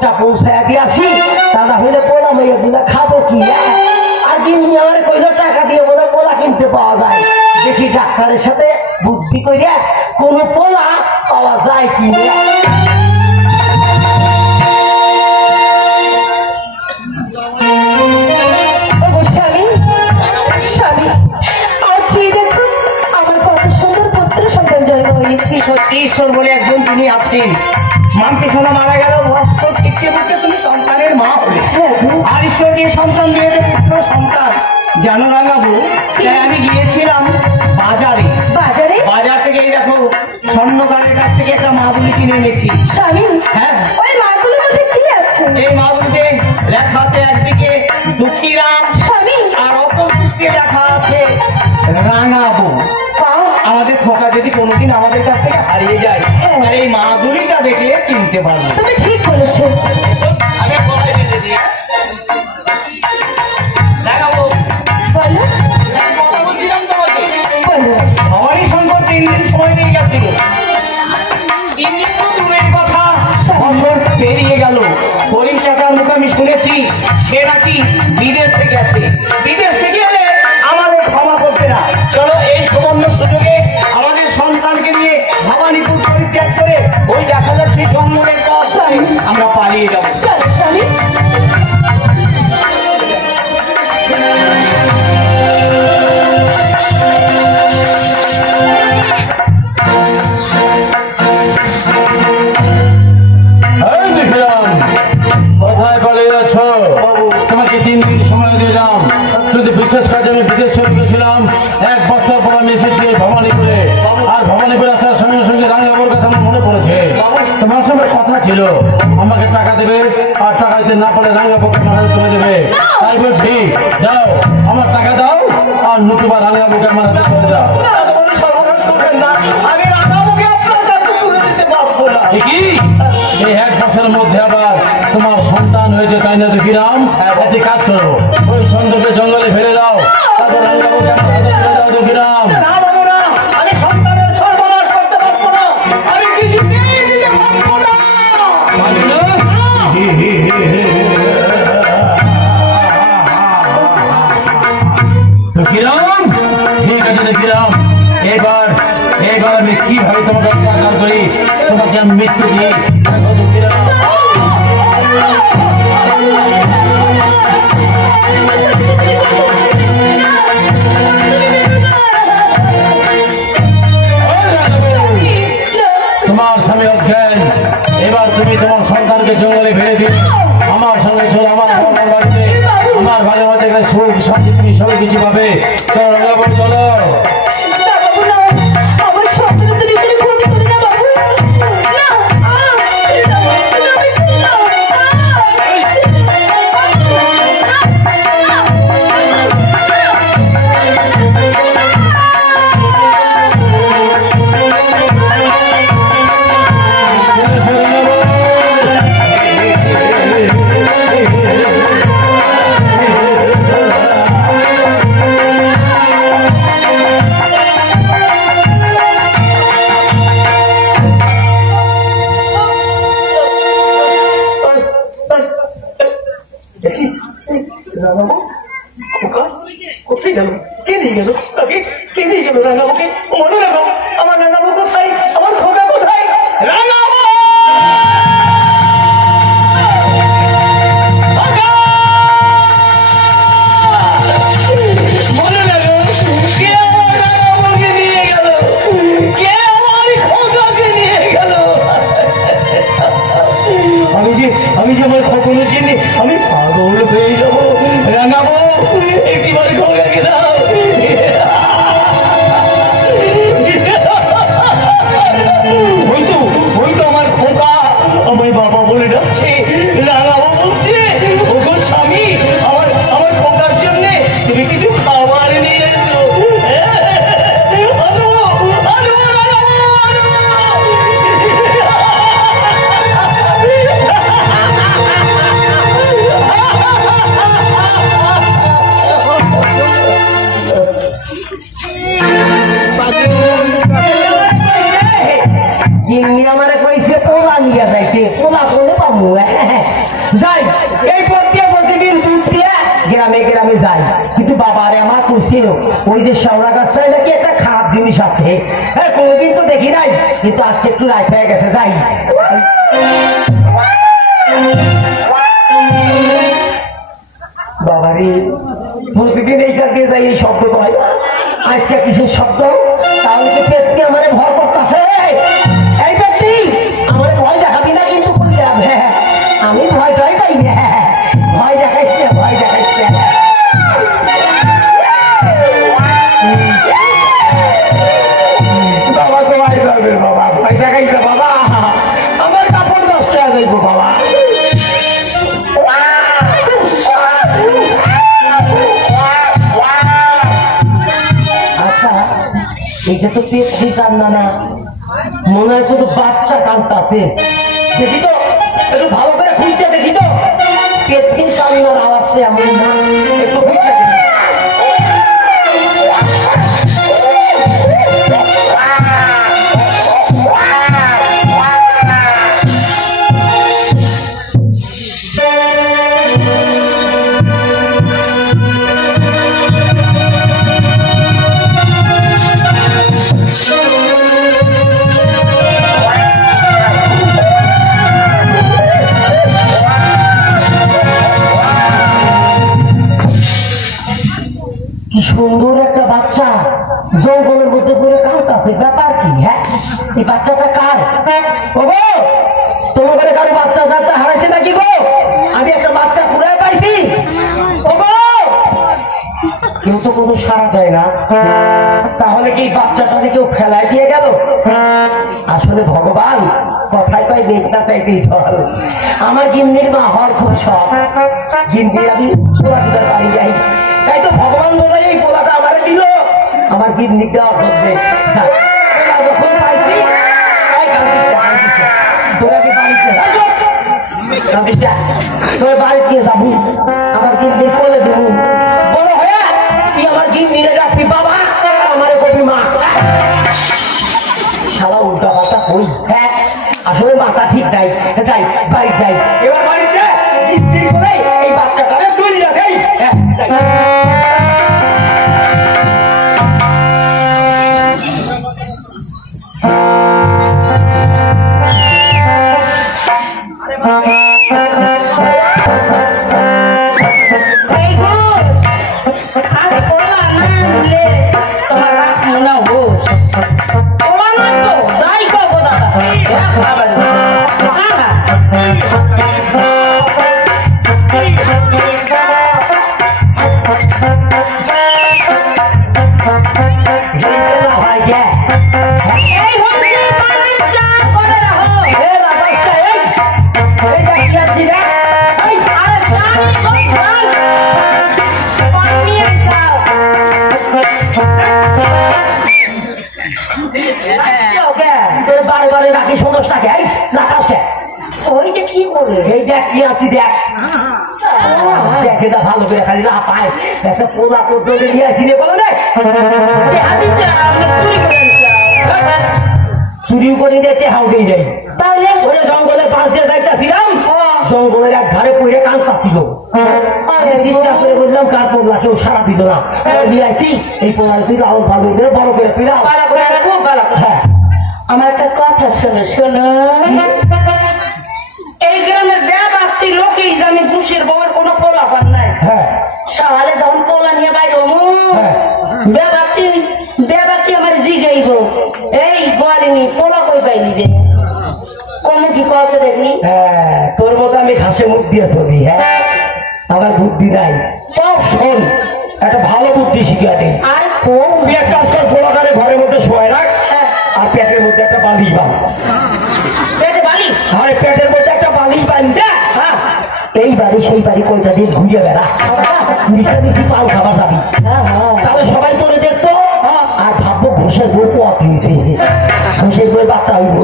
দুধটা পৌঁছায় দিয়ে আসি, তা না হইলে পোলা মেয়ে গুলা খাবো কি? আর গিন্নি আমার কইলো টাকা দিয়ে বলে পোলা কিনতে পাওয়া যায়। দেখি ডাক্তারের সাথে বুদ্ধি কইরা কোন পোলা পাওয়া যায় কি? ঈশ্বর বলে একজন তিনি আছেন, মানতে শোনা মারা গেল, তুমি সন্তানের মা হলে, আর ঈশ্বর দিয়ে সন্তান দিয়ে পুত্র সন্তান জানো রাঙাবো। তাই আমি গিয়েছিলাম বাজারে, বাজার থেকে এই দেখো স্বর্ণকারের কাছ থেকে একটা মাগুলি কিনে এনেছি। হ্যাঁ, ওই মাগুলির মধ্যে কি আছে? এই মাগুলিতে লেখা আছে একদিকে দুঃখীরাম আর অপর পুস্তে লেখা আছে রাঙাবো। আমাদের খোকা যদি কোনোদিন আমাদের কাছ থেকে হারিয়ে যায়, আর এই মাগুলিটা দেখলে চিনতে পারবো। তুমি ঠিক বলেছো। আমি বলাই দিতে দিই দেখাবো। বলো। কথা বলছিলাম তোমাকে। বলো। আমারই সংকট 3 দিন সময় নিয়ে গেছিল। 3 দিন তো দূরের কথা, বছর পেরিয়ে গেল। করিম চাচার মুখে আমি শুনেছি সে নাকি বিদেশে গেছে। বিদেশ থেকে এলে আমাদের ক্ষমা করতে না। চলো এই সুবর্ণ সুযোগে আমাদের সন্তানকে নিয়ে ভবানীপুর পরিত্যাগ করে ওই দেখা যাচ্ছে জঙ্গলের পথ আমরা পালিয়ে যাবো। চলো স্বামী। কোথায় পালিয়ে যাচ্ছ? তোমাকে 3 দিন সময় দিলাম। যদি বিশেষ কাজে আমি বিদেশ চলে গেছিলাম, 1 বছর পর আমি এসেছি ভবানীপুরে। আর ভবানীপুরে আসার সঙ্গে সঙ্গে রাঙাবুর কথা আমার মনে পড়েছে। তোমার সঙ্গে কথা ছিল আমাকে টাকা দেবে, আর টাকা দিতে না পারলে রাঙাবুকে মাথায় তুলে দেবে। তাই বলছি যাও, আমার টাকা দাও, আর নতুবা রাঙাবুকে আমার হাতে তুলে দাও। আমি রাঙাবুকে আপনার কাছে তুলে দিতে পারবো না। কি এই 1 বছরের মধ্যে আবার তোমার সন্তান হয়েছে, তাই না দুঃখীরাম? একটি কাজ করবো, ওই সন্তানকে জঙ্গলে ফেলে দাও, তারপর রাঙাবুকে আমার হাতে তুলে দাও দুঃখীরাম। আমি সন্তানের সর্বনাশ করতে পারবো না, আমি কিছু দিতে পারবো না। দুঃখীরাম, ঠিক আছে দুঃখীরাম, এবার আমি কিভাবে তোমাকে অত্যাচার করি, তোমাকে আমি মৃত্যু দিই। দেখো দুঃখীরাম, তোমার স্বামী অজ্ঞান, এবার তুমি তোমার সন্তানকে জঙ্গলে ফেলে দিও। আমার সঙ্গে চলো আমার ঘর বাড়িতে, আমার ঘরের মধ্যে সুখ শান্তি তুমি সবাই কিছু পাবে। চলো চলো। কোথায় গেল? কে নিয়ে গেল? কে নিয়ে গেল রাঙাবুকে? মনে রাখো, আমার রাঙাবু কোথায়? আমার খোকা কোথায়? রাঙাবু! মনে রাখো, কে আমার রাঙাবুকে নিয়ে গেল? কে আমার খোকাকে নিয়ে গেল? আমি যে আমার কখনো চিনি, আমি পাগল হয়ে যাবো। রাঙাবো, একটিবার খোকাকে দাও। ওই তো আমার খোকা আমায় বাবা বলে ডাকছে। রাঙাবো বলছে, ওগো স্বামী, আমার খোকার জন্য তুমি কিছু খাবার নিয়ে এসো। যাই এই পথে প্রতিদিন দুধ দিয়ে গ্রামে গ্রামে যাই, কিন্তু বাবারে আমার কুছিল ওই যে শেওড়া গাছটাই নাকি একটা খারাপ জিনিস আছে। হ্যাঁ কোনোদিন তো দেখি নাই, কিন্তু আজকে একটু রাত হয়ে গেছে, যাই। বাবারে প্রতিদিন এইটা দিয়ে যাই, এই শব্দ হয় আজকে কিসের শব্দ? তাহলে তো পেটটি আমার ভয় করতেছে। এই পেটটি আমার ভয় দেখাবি না কিন্তু, আমি ভয়টাই পাই না। ভয় দেখাইস না, ভয় দেখাইস না। বাবা তো ভয় করবে বাবা, ভয় দেখাইস না বাবা, আমার কাপড় নষ্ট হয়ে যাইব বাবা। আচ্ছা এইটা তো পেটটি কান্না না, মনে হয় কোনো বাচ্চা কাঁদতাছে। দেখি তো একটু ভালো করে খুঁজছে, দেখি তো পেটটি কান্নার আওয়াজটা এমন না, একটু খুঁজছে দেখি। কি সুন্দর একটা বাচ্চা জঙ্গলের মধ্যে পড়ে কাঁদতাছে, ব্যাপার কি? হ্যাঁ এই বাচ্চাটা কার? ও গো, তোমার ঘরে কারো বাচ্চা কাচ্চা হারাইছে নাকি গো? আমি একটা বাচ্চা কুড়ায় পাইছি। ও গো, কেউ তো কোনো সাড়া দেয় না, তাহলে কি বাচ্চাটা কেউ ফেলাই দিয়ে গেল? আসলে ভগবান কথায় কয় দেখতে চাইতেই চল। আমার গিন্নির মা হওয়ার খুব শখ, গিন্নির আমি পোলা দুটার বাড়ি যাই, তাই তো ভগবান বোধহয় এই পোলাটা আমার দিল আমার গিন্নি দেওয়ার জন্যে। যখন পাইছি তোর আমি বাড়িতে তোর বাড়িতে যাবো, আমার গিন্নি বলে দেবো, বড় হয়ে তুই আমার গিন্নিরে রাখবি বাবা, আমার কবি মা। শালা উল্টা পাল্টা কই, হ্যাঁ আসলে মাথা ঠিক নাই। যাই বাড়ি যাই, এবার বাড়িতে গিন্নির বলে এই বাচ্চাটারে তৈরি রাখে। হ্যাঁ ভালো করে খালি না পায় একটা পোলা পদ্ধতি নিয়ে আসি রে, বলো না চুরিও করে দিয়েছে হাউকেই নেই। তাহলে ওই জঙ্গলের পাশ দিয়ে যাইতেছিলাম, জঙ্গলের এক ধারে পড়ে কাঁদতাছিল, চিন্তা করে বললাম কার পোলা, কেউ সারা দিল না, নিয়ে আসি এই পোলার তুই লাল ভালো করে বড় করে পিলাম। হ্যাঁ আমার একটা কথা শোনো, শোনো এই গ্রামের ব্যাপারটি লোকেই জানে ঘুষের বউয়ের কোনো পোলা পান নাই। হ্যাঁ সকালে যখন পোলা নিয়ে বাইর ব্যাপারটি আমার জিগাইব, এই গোয়ালিনী পোলা কই পাইলি রে, কোন কি কছে দেখলি? হ্যাঁ তোর মতো আমি ঘাসে মুখ দিয়ে চলি, হ্যাঁ আমার বুদ্ধি নাই। শোন একটা ভালো বুদ্ধি শিখিয়ে দিই, আর তুই এক কাজ কর, পোলাটারে ঘরের মধ্যে শোয় রাখ, আর পেটের মধ্যে একটা বালিশ বাঁধ। পেটে বালিশ? আরে পেটের মধ্যে একটা বালিশ বাঁধতে, হ্যাঁ এই বাড়ি সেই বাড়ি কইটা দিয়ে ঘুরিয়ে বেড়া, মিশামিশি পাল খাবার যাবি, তাহলে সবাই তোরে দেখতো আর ভাববো ঘোষের বউ পথ হয়েছে, ঘোষের বউ বাচ্চা হইব।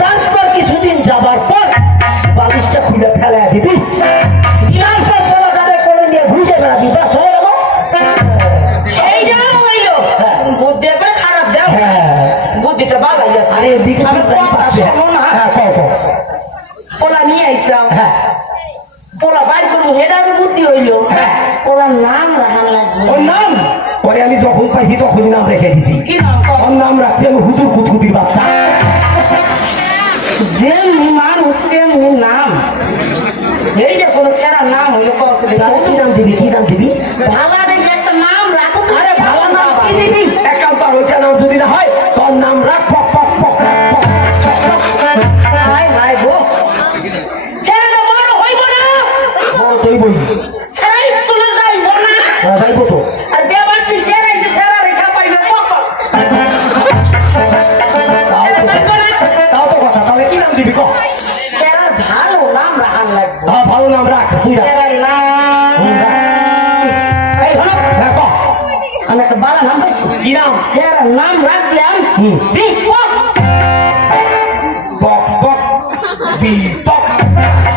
তারপর কিছুদিন যাবার পর বালিশটা খুলে ফেলে দিবি, তারপর পোলাটারে করে নিয়ে ঘুরিয়ে বেড়াবি, বাস হয়ে গেল। এইটাও হইল বুদ্ধি, একবার খারাপ দেও, বুদ্ধিটা ভালো আছে। আরে এদিকে পোলা নিয়ে আইসাম, হ্যাঁ পোলা বাইর করবো হেডার বুদ্ধি হইলো হ্যাঁ। ওরা নাম রাখান লাগবে ওর নাম পরে আমি যখন পাইছি তখনই নাম রেখে দিছি কি নাম কর? ওর নাম রাখছি আমি হুদুর কুতকুতির বাচ্চা। যেমনি মানুষ তেমনি নাম এইটা কোনো সেরা নাম হইলো কষ্ট তাহলে কি নাম দিবি, কি নাম দিবি? ভালো দেখে একটা নাম রাখো। আরে ভালো নাম কি দিবি? একান্ত আর ওইটা নাম যদি না হয় তোর নাম রাখ পক পক পক পক পক। হায় হায় গো সেরাটা বড় হইব না, বড় তুই বই সেরা স্কুলে যাইব না, যাইবো তো। আর বেবারটি সেরা যে সেরা রেখা পাইবে পক পক। সেরা পাইব না, তাও তো কথা, তাহলে কি নাম দিবি ক? সেরার ভালো নাম রাখান লাগবে। হ্যাঁ ভালো নাম রাখ, তুই রাখ। সেরার নাম এই হলো হ্যাঁ ক। আমি একটা বালা নাম পাইছি। কি নাম? সেরার নাম রাখলাম হুম। দীপক। পক পক দীপক,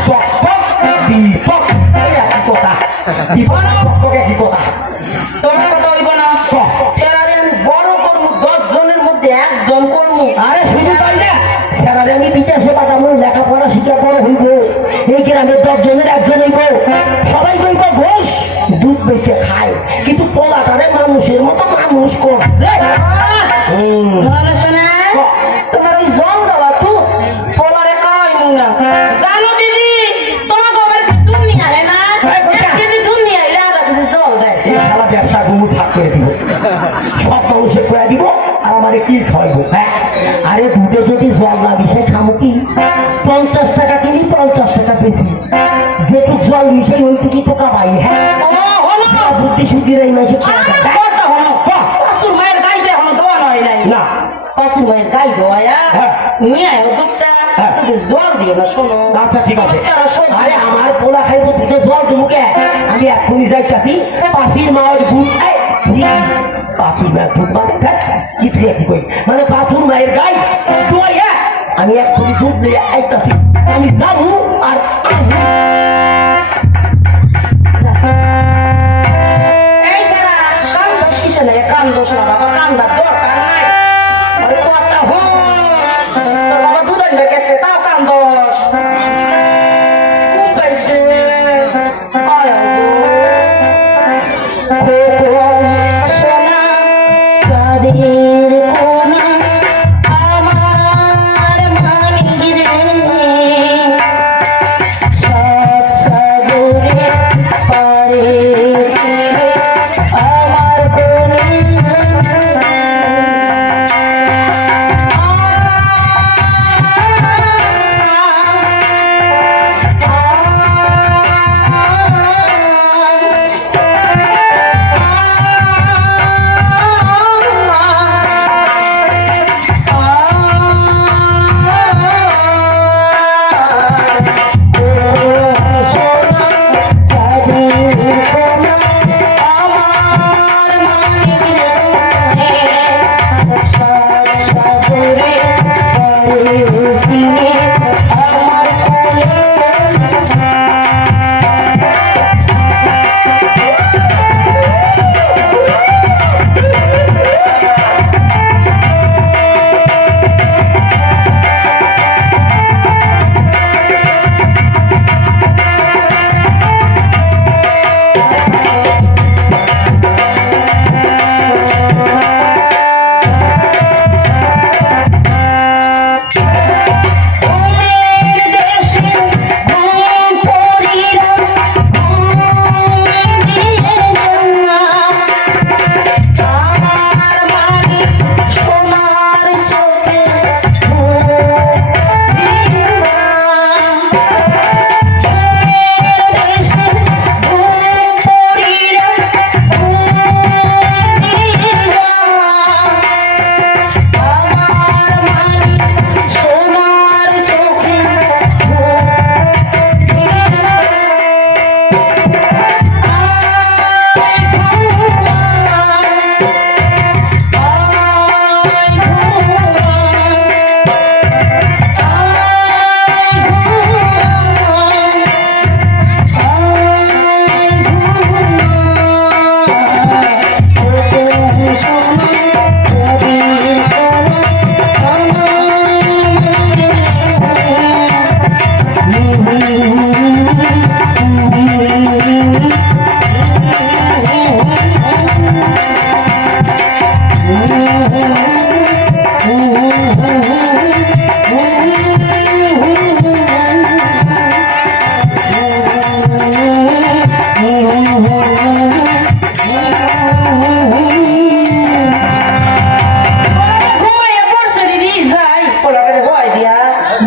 পক পক দীপক। এই একই কথা। দীপক আর পক পক একই কথা। তোমার কথা হইব না, ক। সেরারে আমি বড় করবো, 10 জনের মধ্যে একজন করবো। আরে শুধু তাই না, স্যারারে আমি বিদেশে পাঠাবো, লেখাপড়া শিক্ষা বড় হইব, এই গ্রামের 10 জনের একজন হইব, সবাই কইব ঘোষ দুধ বেঁচে খায়, কিন্তু পোলাটারে মানুষের মতো মানুষ করছে। ভালো শোনা, তোমার ওই জল দেওয়া তু পোলারে খাওয়াই না। জানো দিদি, তোমার বাবার কি দুনিয়া রে না? দিদি দুনিয়া এলে আধা কেজি জল দেয়। এই সারা ব্যবসা গুমুর ভাগ করে দিব, সব মানুষের করে দিব, আর আমারে কি খাওয়াইব? হ্যাঁ আরে দুধে যদি জল না মিশাই খামো কি? 50 টাকা কিনি, 50 টাকা বেশি, যেটুক জল মিশাই ওইটুকি তো কামাই। হ্যাঁ বুদ্ধি সুদ্ধির এই মাসে শাশুর মায়ের গাইতে এখনো দোয়া হয় নাই। না শাশুর মায়ের গাই দোয়া হ্যাঁ। নিয়ে আয় দুধটা, হ্যাঁ। কিন্তু জল দিও না, শোনো। আচ্ছা ঠিক আছে। বাচ্চারা সব আরে আমার পোলা খাইবো দুধে জল দুমুকে, আমি এক্ষুনি যাইতাছি পাশির মায়ের দুধ। পাঁচুর মায়ের দুধ মানে কি তুই কি কই, মানে পাঁচুর মায়ের গাই দোয়াইয়া আমি এক্ষুনি দুধ নিয়ে আইতাছি, আমি যাবো আর এই সারা কান দোষ কিসে নাই, কান দোষ না বাবা, কান্দার দরকার নাই। ওই কথা হুম, তোর বাবা দুধ আনতে গেছে, তাও কান দোষ। ঘুম পাইছে। আয় গো। সোনা কাদের কোনা আমার মানিক রে,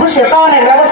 ঘুষে পাওয়ানোর ব্যবস্থা